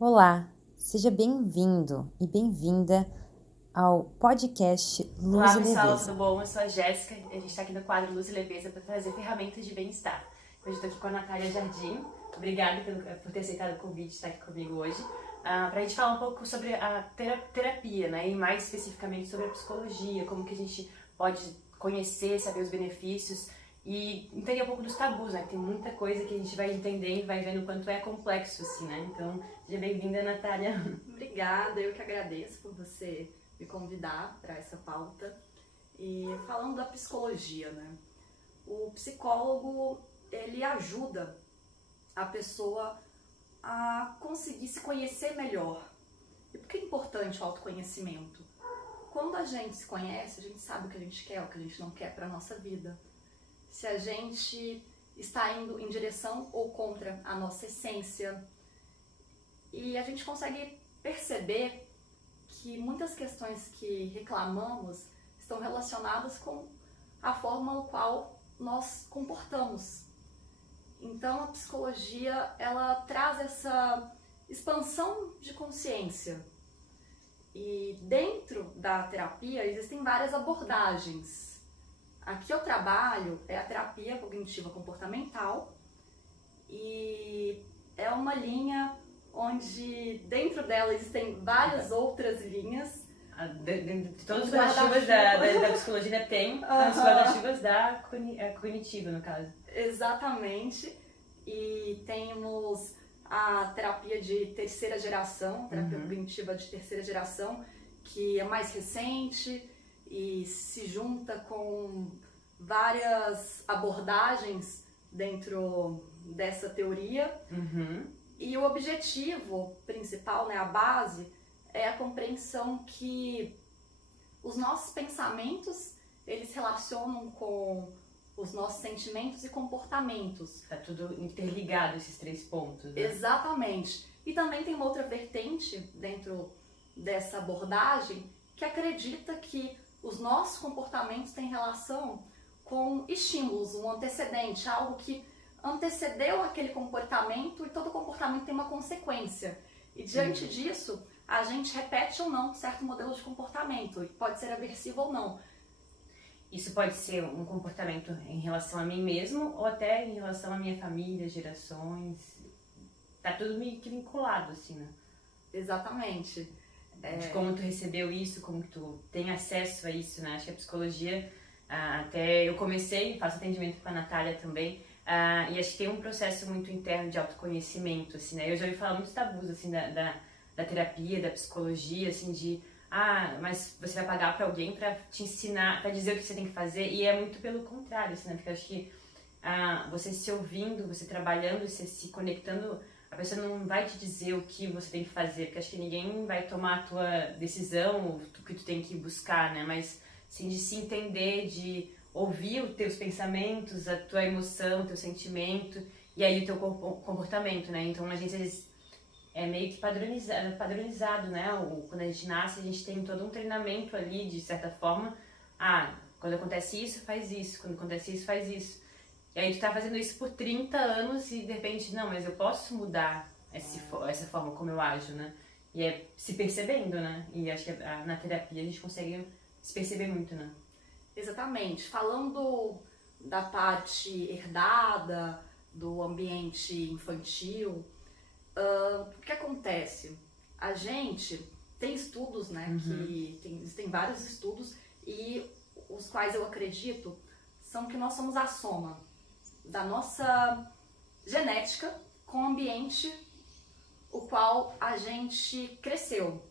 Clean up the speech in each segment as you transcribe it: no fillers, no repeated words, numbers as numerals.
Olá, seja bem-vindo e bem-vinda ao podcast Luz Olá e pessoal, Leveza. tudo bom? Eu sou a Jéssica e a gente está aqui no quadro Luz e Leveza para trazer ferramentas de bem-estar. Hoje estou aqui com a Natália Jardim. Obrigada por ter aceitado o convite de estar aqui comigo hoje. Para a gente falar um pouco sobre a terapia, né? E mais especificamente sobre a psicologia, como que a gente pode conhecer, saber os benefícios e entender um pouco dos tabus, né? Tem muita coisa que a gente vai entendendo e vai vendo o quanto é complexo, assim, né? Então, seja bem-vinda, Natália. Obrigada, eu que agradeço por você me convidar para essa pauta. E falando da psicologia, né? O psicólogo, ele ajuda a pessoa a conseguir se conhecer melhor. E por que é importante o autoconhecimento? Quando a gente se conhece, a gente sabe o que a gente quer, o que a gente não quer para a nossa vida. Se a gente está indo em direção ou contra a nossa essência. E a gente consegue perceber que muitas questões que reclamamos estão relacionadas com a forma no qual nós comportamos. Então a psicologia, ela traz essa expansão de consciência. E dentro da terapia existem várias abordagens. Aqui eu trabalho é a terapia cognitiva comportamental e é uma linha onde dentro dela existem várias outras linhas. De todos os guarda-chuvas da psicologia tem as guarda-chuvas da cognitiva, no caso. Exatamente. E temos a terapia de terceira geração, terapia cognitiva de terceira geração, que é mais recente e se junta com várias abordagens dentro dessa teoria. E o objetivo principal, né, a base, é a compreensão que os nossos pensamentos, eles se relacionam com os nossos sentimentos e comportamentos. Tá tudo interligado, esses três pontos, né? Exatamente. E também tem uma outra vertente dentro dessa abordagem que acredita que os nossos comportamentos têm relação com estímulos, um antecedente, algo que antecedeu aquele comportamento e todo comportamento tem uma consequência. E diante disso, a gente repete ou não certo modelo de comportamento, e pode ser aversivo ou não. Isso pode ser um comportamento em relação a mim mesmo ou até em relação à minha família, gerações. Tá tudo meio que vinculado, assim, né? Exatamente. De como tu recebeu isso, como que tu tem acesso a isso, né? Acho que a psicologia, até eu comecei, faço atendimento com a Natália também, e acho que tem um processo muito interno de autoconhecimento, assim, né? Eu já ouvi falar muitos tabus, assim, da terapia, da psicologia, assim, de mas você vai pagar pra alguém pra te ensinar, pra dizer o que você tem que fazer, e é muito pelo contrário, assim, né? Porque eu acho que você se ouvindo, você trabalhando, você se conectando, a pessoa não vai te dizer o que você tem que fazer, porque acho que ninguém vai tomar a tua decisão, o que tu tem que buscar, né? Mas sim de se entender, de ouvir os teus pensamentos, a tua emoção, o teu sentimento e aí o teu comportamento, né? Então a gente às vezes é meio que padronizado, né? Quando a gente nasce, a gente tem todo um treinamento ali, de certa forma. Quando acontece isso, faz isso. Quando acontece isso, faz isso. E aí tu tá fazendo isso por 30 anos e de repente, não, mas eu posso mudar essa forma como eu ajo, né? E é se percebendo, né? E acho que na terapia a gente consegue se perceber muito, né? Exatamente. Falando da parte herdada, do ambiente infantil, o que acontece? A gente tem estudos, né? Existem vários estudos e os quais eu acredito são que nós somos a soma da nossa genética com o ambiente o qual a gente cresceu.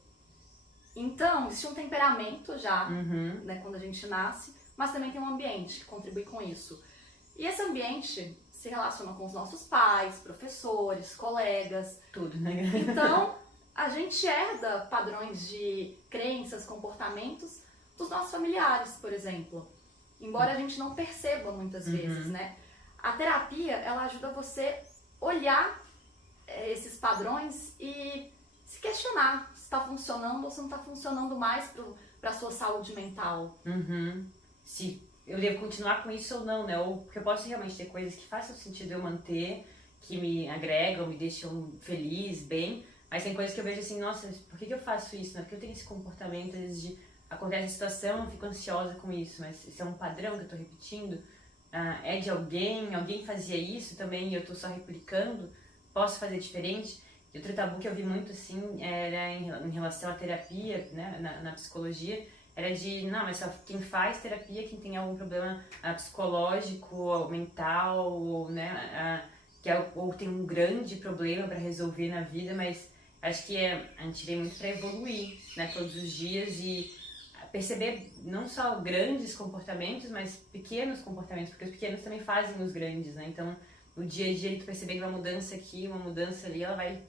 Então, existe um temperamento já, né, quando a gente nasce, mas também tem um ambiente que contribui com isso. E esse ambiente se relaciona com os nossos pais, professores, colegas. Tudo, né? Então, a gente herda padrões de crenças, comportamentos dos nossos familiares, por exemplo. Embora a gente não perceba muitas vezes, né? A terapia, ela ajuda você olhar esses padrões e se questionar se está funcionando ou se não está funcionando mais para a sua saúde mental. Se eu devo continuar com isso ou não, né? Ou porque eu posso realmente ter coisas que façam sentido eu manter, que me agregam, me deixam feliz, bem, Mas tem coisas que eu vejo assim, nossa, por que eu faço isso, né? Por que eu tenho esse comportamento, às vezes, acontece a situação, eu fico ansiosa com isso, mas isso é um padrão que eu tô repetindo? É de alguém fazia isso também e eu tô só replicando? Posso fazer diferente? E outro tabu que eu vi muito, assim, era em relação à terapia, né, na psicologia, era de, não, mas só quem faz terapia, quem tem algum problema psicológico, ou mental, ou, né, ou tem um grande problema para resolver na vida, mas acho que a gente vem muito para evoluir, né, todos os dias e perceber não só grandes comportamentos, mas pequenos comportamentos, porque os pequenos também fazem os grandes, né? Então, no dia a dia, tu perceber que uma mudança aqui, uma mudança ali, ela vai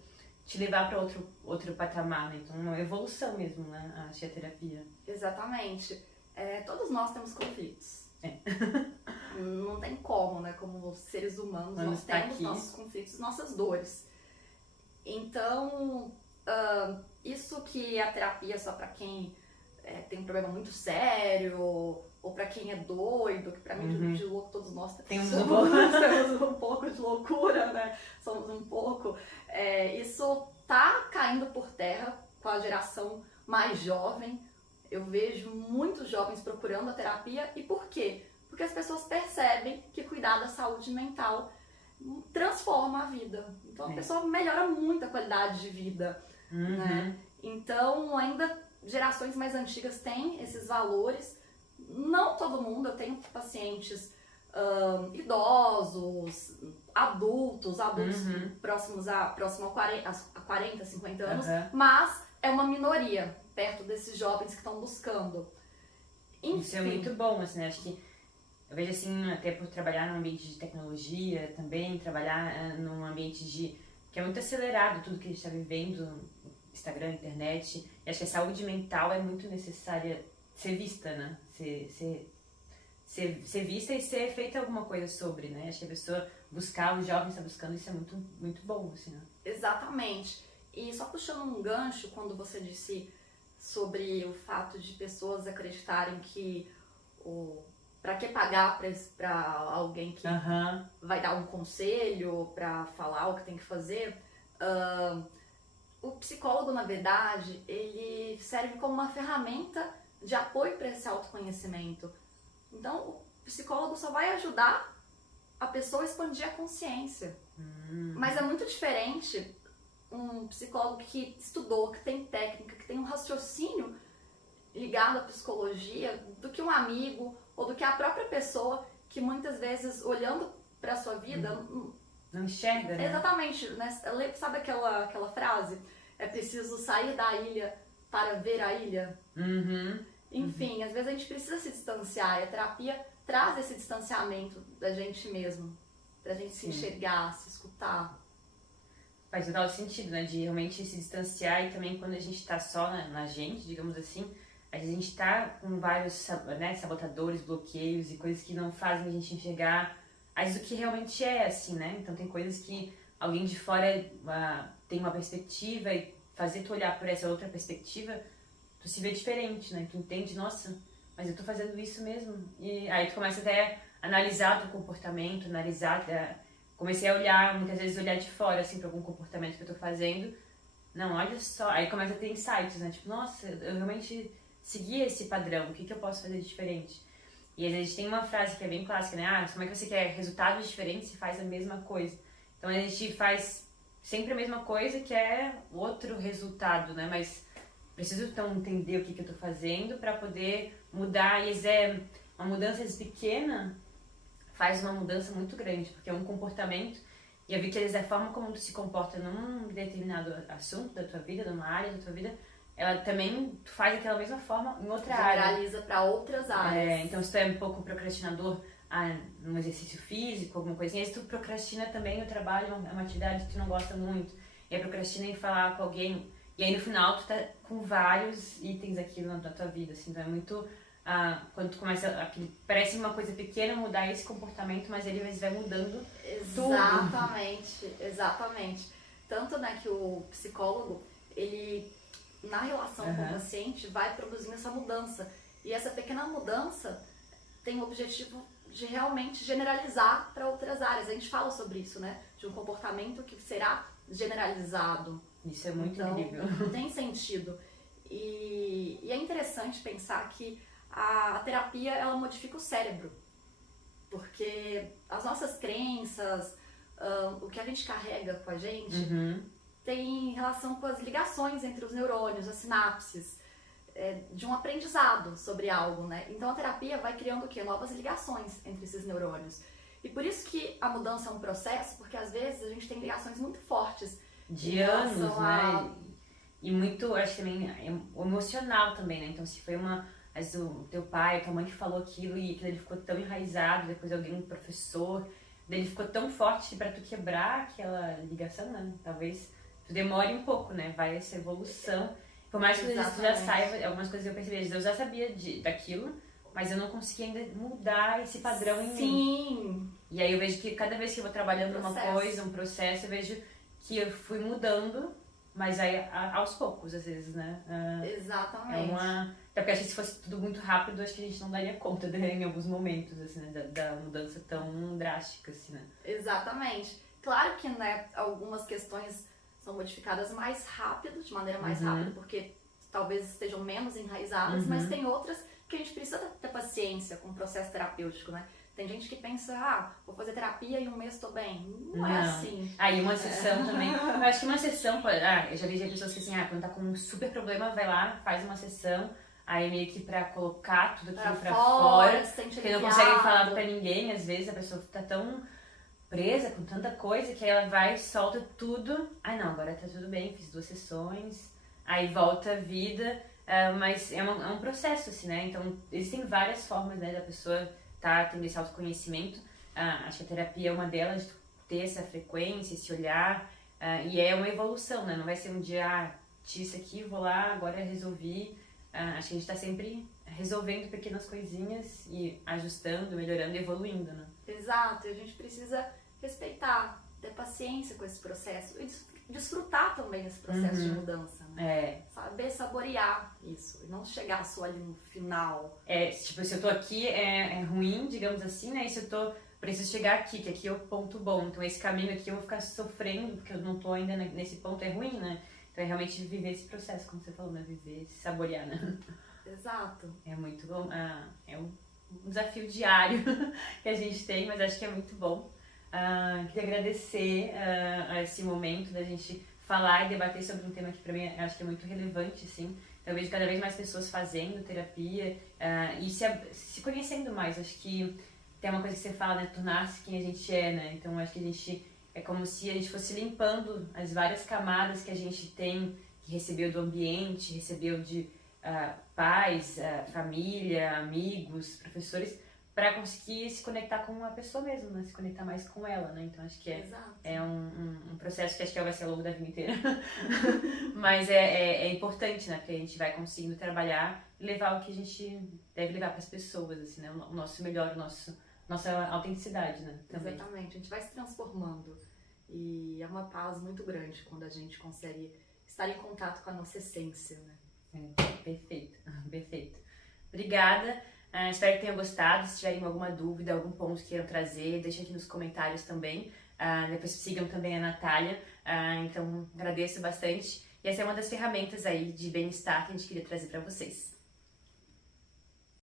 te levar para outro patamar, né? Então, uma evolução mesmo, né? A terapia. Exatamente. Todos nós temos conflitos. Não tem como, né? Como seres humanos, nós temos nossos conflitos, nossas dores. Então, isso que a terapia é só para quem tem um problema muito sério, ou pra quem é doido, que pra mim de louco todos nós temos um pouco de loucura, né? Somos um pouco. Isso tá caindo por terra com a geração mais jovem. Eu vejo muitos jovens procurando a terapia. E por quê? Porque as pessoas percebem que cuidar da saúde mental transforma a vida. Então a pessoa melhora muito a qualidade de vida, né? Então ainda gerações mais antigas têm esses valores, não todo mundo, eu tenho pacientes idosos, adultos próximo a 40, 50 anos, mas é uma minoria perto desses jovens que estão buscando. Enfim. Isso é muito bom, assim, né? Acho que eu vejo assim, até por trabalhar num ambiente de tecnologia também, trabalhar num ambiente que é muito acelerado, tudo que a gente está vivendo, Instagram, internet, e acho que a saúde mental é muito necessária ser vista, né? Ser vista e ser feita alguma coisa sobre, né? Acho que a pessoa buscar, os jovens estão buscando, isso é muito, muito bom, assim, né? Exatamente. E só puxando um gancho, quando você disse sobre o fato de pessoas acreditarem que pra que pagar pra alguém que vai dar um conselho, pra falar o que tem que fazer, o psicólogo, na verdade, ele serve como uma ferramenta de apoio para esse autoconhecimento. Então, o psicólogo só vai ajudar a pessoa a expandir a consciência. Mas é muito diferente um psicólogo que estudou, que tem técnica, que tem um raciocínio ligado à psicologia, do que um amigo ou do que a própria pessoa que muitas vezes, olhando para a sua vida, não enxerga, né? Exatamente, né? Sabe aquela frase? É preciso sair da ilha para ver a ilha? Enfim, às vezes a gente precisa se distanciar e a terapia traz esse distanciamento da gente mesmo, pra gente se enxergar, se escutar. Faz total sentido, né? De realmente se distanciar e também quando a gente tá só na gente, digamos assim, às vezes a gente tá com vários, né, sabotadores, bloqueios e coisas que não fazem a gente enxergar às vezes o que realmente é, assim, né? Então tem coisas que alguém de fora tem uma perspectiva e fazer tu olhar por essa outra perspectiva, tu se vê diferente, né? Tu entende, nossa, mas eu tô fazendo isso mesmo. E aí tu começa até a analisar teu comportamento, comecei a olhar, muitas vezes olhar de fora, assim, pra algum comportamento que eu tô fazendo. Não, olha só. Aí começa a ter insights, né? Tipo, nossa, eu realmente segui esse padrão, o que eu posso fazer de diferente? E às vezes tem uma frase que é bem clássica, né? Como é que você quer resultados diferentes e faz a mesma coisa? Então a gente faz sempre a mesma coisa, que é outro resultado, né? Mas preciso então entender o que eu tô fazendo para poder mudar. E uma mudança pequena faz uma mudança muito grande, porque é um comportamento. E eu vi que às vezes a forma como tu se comporta num determinado assunto da tua vida, numa área da tua vida, ela também tu faz daquela mesma forma em outra área. Generaliza para outras áreas. Então se tu é um pouco procrastinador num exercício físico, alguma coisinha, se tu procrastina também no trabalho, é uma atividade que tu não gosta muito, e aí procrastina em falar com alguém, e aí no final tu tá com vários itens aqui na tua vida, assim, então é muito... quando tu começa, parece uma coisa pequena mudar esse comportamento, mas ele vai mudando Exatamente. Tanto, né, que o psicólogo, ele, na relação com o paciente, vai produzindo essa mudança. E essa pequena mudança tem o objetivo de realmente generalizar para outras áreas. A gente fala sobre isso, né, de um comportamento que será generalizado Isso é muito Então, incrível. tem sentido. E é interessante pensar que a terapia, ela modifica o cérebro. Porque as nossas crenças, o que a gente carrega com a gente, tem relação com as ligações entre os neurônios, as sinapses, de um aprendizado sobre algo, né? Então a terapia vai criando o quê? Novas ligações entre esses neurônios. E por isso que a mudança é um processo, porque às vezes a gente tem ligações muito fortes. De anos, né? E muito, acho que também, emocional também, né? Então se foi mas o teu pai, a tua mãe que falou aquilo e aquilo ele ficou tão enraizado, depois alguém, um professor, ele ficou tão forte para tu quebrar aquela ligação, né? Talvez tu demore um pouco, né? Vai essa evolução. Por mais que tu já saiba, algumas coisas eu percebi, eu já sabia daquilo, mas eu não conseguia ainda mudar esse padrão em mim. Sim! E aí eu vejo que cada vez que eu vou trabalhando numa coisa, um processo, eu vejo que eu fui mudando, mas aí aos poucos, às vezes, né? Exatamente. Até porque acho que se fosse tudo muito rápido, acho que a gente não daria conta em alguns momentos, assim, né? Da mudança tão drástica, assim, né? Exatamente. Claro que, né, algumas questões são modificadas mais rápido, de maneira mais rápida, porque talvez estejam menos enraizadas, mas tem outras que a gente precisa ter paciência com o processo terapêutico, né? Tem gente que pensa, vou fazer terapia e um mês tô bem. Não é assim. E uma sessão também. Eu acho que uma sessão, eu já vi pessoas que assim, quando tá com um super problema, vai lá, faz uma sessão, aí meio que pra colocar tudo aquilo pra fora, porque não consegue falar pra ninguém, às vezes a pessoa tá tão presa com tanta coisa que ela vai, solta tudo. Não, agora tá tudo bem, fiz 2 sessões, aí volta a vida, mas é um processo, assim, né? Então, existem várias formas, né, da pessoa tendo esse autoconhecimento. Acho que a terapia é uma delas, de ter essa frequência, esse olhar, e é uma evolução, né? Não vai ser um dia, tinha isso aqui, vou lá, agora resolvi. Acho que a gente tá sempre resolvendo pequenas coisinhas e ajustando, melhorando e evoluindo, né? Exato, e a gente precisa respeitar, ter paciência com esse processo e desfrutar também esse processo de mudança, né? Saber saborear isso e não chegar só ali no final. Tipo, se eu tô aqui é ruim, digamos assim, né? E se eu preciso chegar aqui, que aqui é o ponto bom. Então esse caminho aqui eu vou ficar sofrendo porque eu não tô ainda nesse ponto, é ruim, né? Então é realmente viver esse processo, como você falou, né? Viver, se saborear, né? Exato. É muito bom. É um desafio diário que a gente tem, mas acho que é muito bom. Queria agradecer a esse momento da gente falar e debater sobre um tema que pra mim acho que é muito relevante, assim. Eu vejo cada vez mais pessoas fazendo terapia e se conhecendo mais. Acho que tem uma coisa que você fala, né? Tornar-se quem a gente é, né? Então acho que a gente é como se a gente fosse limpando as várias camadas que a gente tem, que recebeu do ambiente, recebeu de pais, família, amigos, professores, para conseguir se conectar com a pessoa mesmo, né? Se conectar mais com ela, né? Então acho que é um processo que acho que vai ser ao longo da vida inteira. Mas é importante, né? Porque a gente vai conseguindo trabalhar e levar o que a gente deve levar para as pessoas, assim, né? O nosso melhor, nossa autenticidade, né? Também. Exatamente, a gente vai se transformando. E é uma paz muito grande quando a gente consegue estar em contato com a nossa essência, né? Perfeito, perfeito. Obrigada. Espero que tenham gostado. Se tiverem alguma dúvida, algum ponto que queiram trazer, deixem aqui nos comentários também. Depois sigam também a Natália. Então, agradeço bastante. E essa é uma das ferramentas aí de bem-estar que a gente queria trazer para vocês.